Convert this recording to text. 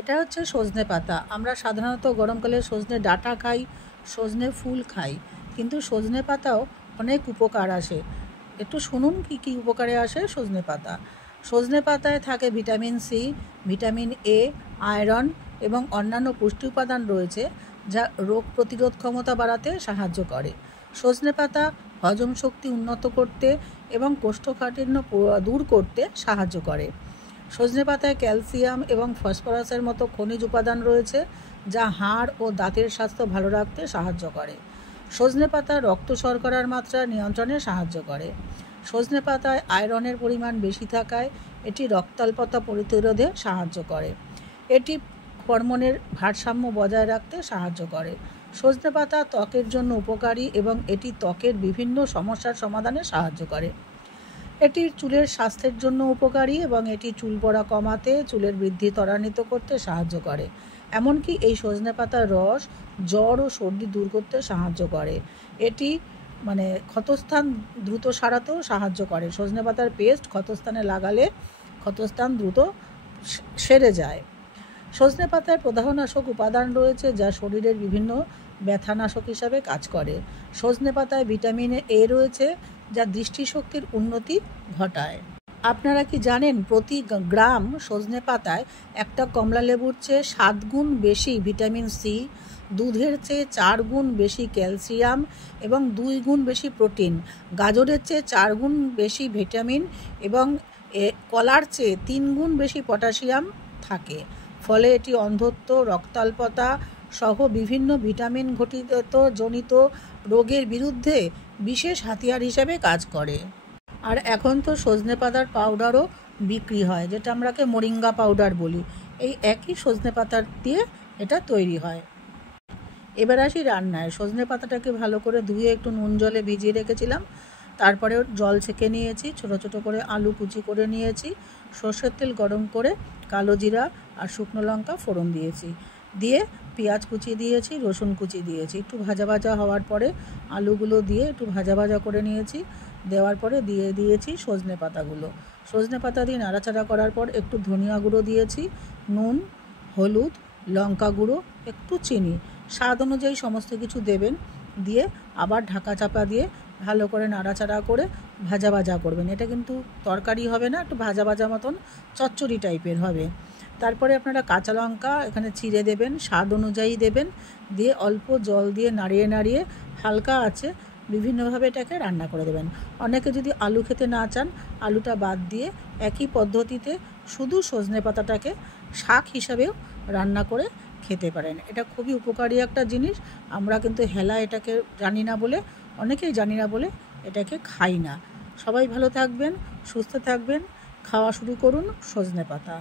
এটা হচ্ছে সজনে পাতা। আমরা সাধারণত গরমকালে সজনে ডাঁটা খাই, সজনে ফুল খাই, কিন্তু সজনে পাতাও অনেক উপকার আসে। একটু শুনুন কী কী উপকারে আসে সজনে পাতা। সজনে পাতায় থাকে vitamin C, vitamin A, iron এবং অন্যান্য পুষ্টি উপাদান রয়েছে, যা রোগ প্রতিরোধ ক্ষমতা বাড়াতে সাহায্য করে। সজনে পাতা হজম শক্তি উন্নত করতে এবং কোষ্ঠকাঠিন্য দূর করতে সাহায্য করে। সজনে পাতায় ক্যালসিয়াম এবং ফসফরাসের মতো খনিজ উপাদান রয়েছে, যা হাড় ও দাঁতের স্বাস্থ্য ভালো রাখতে সাহায্য করে। সজনে পাতা রক্ত শর্করার মাত্রা নিয়ন্ত্রণে সাহায্য করে। সজনে পাতায় আয়রনের পরিমাণ বেশি থাকায় এটি রক্তাল্পতা প্রতিরোধে সাহায্য করে। এটি হরমোনের ভারসাম্য বজায় রাখতে সাহায্য করে। সজনে পাতা ত্বকের জন্য উপকারী এবং এটি ত্বকের বিভিন্ন সমস্যার সমাধানে সাহায্য করে। এটি চুলের স্বাস্থ্যের জন্য উপকারী এবং এটি চুল পড়া কমাতে, চুলের বৃদ্ধি ত্বরান্বিত করতে সাহায্য করে। এমনকি এই সজনে পাতার রস জ্বর ও সর্দি দূর করতে সাহায্য করে। এটি ক্ষতস্থান দ্রুত সারাতেও সাহায্য করে। সজনে পাতার পেস্ট ক্ষতস্থানে লাগালে ক্ষতস্থান দ্রুত সেরে যায়। সজনে পাতায় প্রদাহনাশক উপাদান রয়েছে, যা শরীরের বিভিন্ন ব্যথানাশক হিসাবে কাজ করে। সজনে পাতায় ভিটামিন এ রয়েছে, যা দৃষ্টিশক্তির উন্নতি ঘটায়। আপনারা কি জানেন প্রতি গ্রাম সজনে পাতায় একটা কমলা লেবুর চেয়ে 7 গুণ বেশি ভিটামিন সি, দুধের চেয়ে 4 গুণ বেশি ক্যালসিয়াম এবং 2 গুণ বেশি প্রোটিন, গাজরের চেয়ে 4 গুণ বেশি ভিটামিন এবং কলার চেয়ে 3 গুণ বেশি পটাশিয়াম থাকে। ফলে এটি অন্ধত্ব, রক্তাল্পতা সহ বিভিন্ন ভিটামিন জনিত রোগের বিরুদ্ধে বিশেষ হাতিয়ার হিসেবে কাজ করে। আর এখন তো সজনে পাতার পাউডারও বিক্রি হয়, যেটা আমরাকে মোরিঙ্গা পাউডার বলি। এই একই সজনে পাতার দিয়ে এটা তৈরি হয়। এবার আসি রান্নায়। সজনে পাতাটাকে ভালো করে ধুয়ে একটু নুন জলে ভিজিয়ে রেখেছিলাম। তারপরে জল ছেঁকে নিয়েছি, ছোট ছোট করে আলু কুচি করে নিয়েছি, সর্ষের তেল গরম করে কালো জিরা আর শুকনো লঙ্কা ফোড়ন দিয়েছি, দিয়ে পেঁয়াজ কুচি দিয়েছি, রসুন কুচি দিয়েছি। একটু ভাজা ভাজা হওয়ার পরে আলুগুলো দিয়ে একটু ভাজা ভাজা করে নিয়েছি। দেওয়ার পরে দিয়ে দিয়েছি সজনে পাতাগুলো। সজনে পাতা দিয়ে নাড়াচাড়া করার পর একটু ধনিয়া গুঁড়ো দিয়েছি, নুন, হলুদ, লঙ্কা গুঁড়ো, একটু চিনি, স্বাদ অনুযায়ী সমস্ত কিছু দেবেন। দিয়ে আবার ঢাকা চাপা দিয়ে ভালো করে নাড়াচাড়া করে ভাজা ভাজা করবেন। এটা কিন্তু তরকারি হবে না, একটু ভাজা ভাজা মতন চচ্চড়ি টাইপের হবে। তারপরে আপনারা কাঁচা লঙ্কা এখানে চিড়ে দেবেন, স্বাদ অনুযায়ী দেবেন। দিয়ে অল্প জল দিয়ে নাড়িয়ে নাড়িয়ে হালকা আছে বিভিন্নভাবে এটাকে রান্না করে দেবেন। অনেকে যদি আলু খেতে না চান, আলুটা বাদ দিয়ে একই পদ্ধতিতে শুধু সজনে পাতাটাকে শাক হিসাবেও রান্না করে খেতে পারেন। এটা খুবই উপকারী একটা জিনিস। আমরা কিন্তু হেলা এটাকে জানি না বলে, অনেকেই জানি না বলে এটাকে খাই না। সবাই ভালো থাকবেন, সুস্থ থাকবেন, খাওয়া শুরু করুন সজনে পাতা।